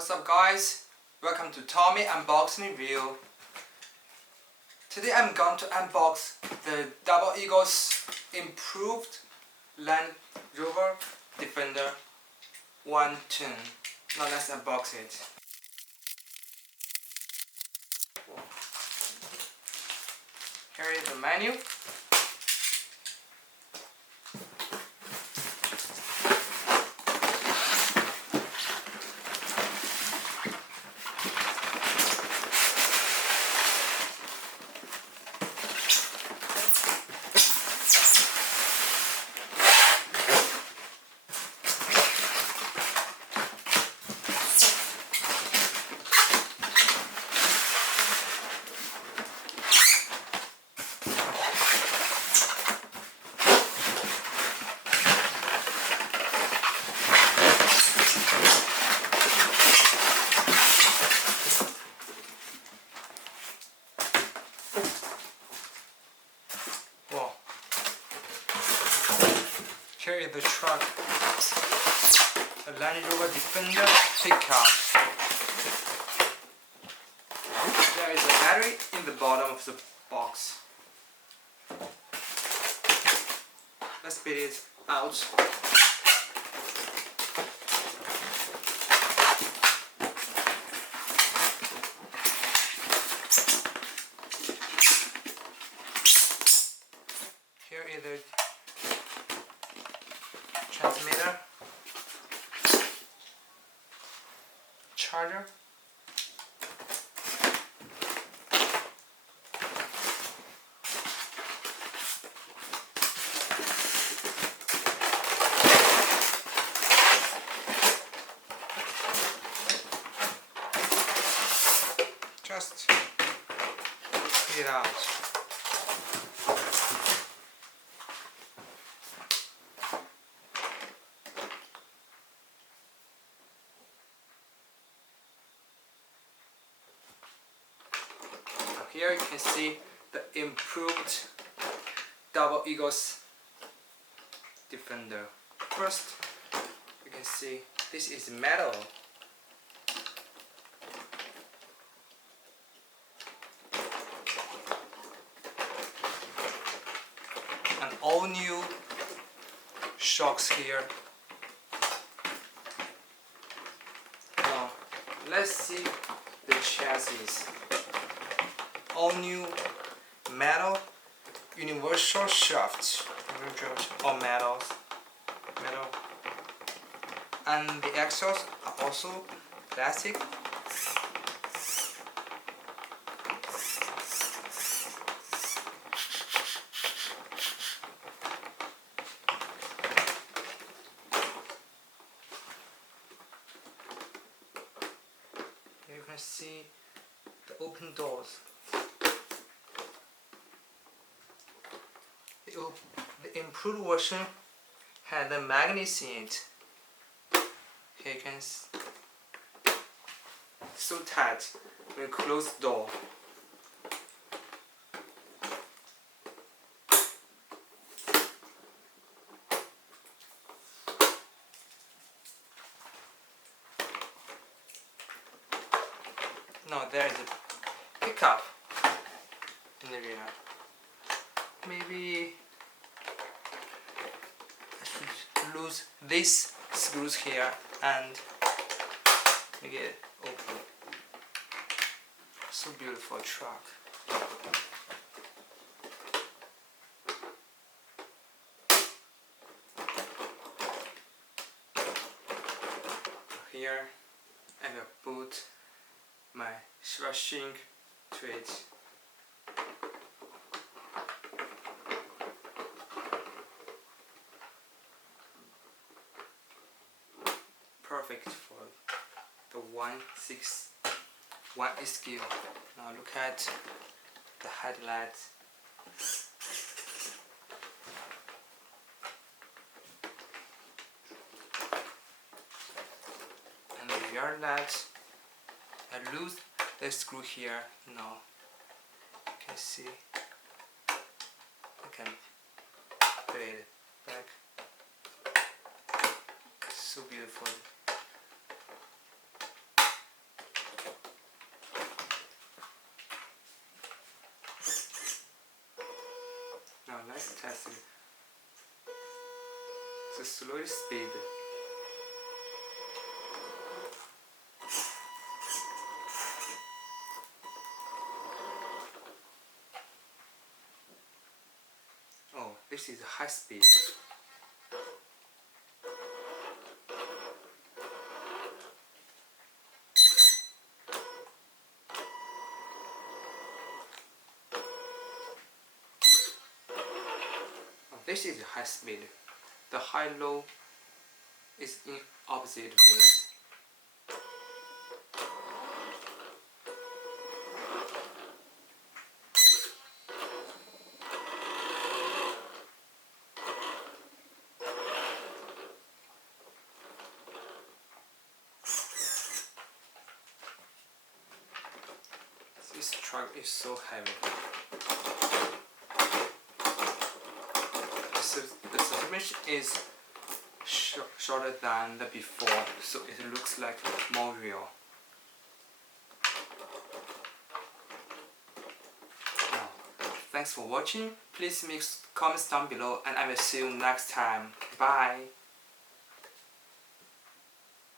What's up guys? Welcome to Tommy Unboxing Review. Today I'm going to unbox the Double Eagle's improved Land Rover Defender D110. Now let's unbox it. Here is the menu. Here is the truck, a Land Rover Defender pickup. There is a battery in the bottom of the box. Let's spit it out. Here is the transmitter, charger, just get it out. Here you can see the improved Double Eagle's Defender. First, you can see this is metal. And all new shocks here. Now, let's see the chassis. All new metal universal shafts, all metal, and the axles are also plastic. Here you can see the open doors. The improved version had the magnets in it. Here you can see, so tight when you close the door. Now there is a pickup in the rear. Maybe I should lose these screws here and make it open. So beautiful truck. Here I will put my brushing to it. Perfect for the 161 SQ. Now look at the headlights. And the rear lights. I lose the screw here. Now you can see I can put it back. So beautiful. testing the slow speed. Oh, this is high speed. This is high speed. The high-low is in opposite ways. This truck is so heavy. The suspension is shorter than the before, so it looks like more real. Now, thanks for watching. Please make comments down below, and I will see you next time. Bye.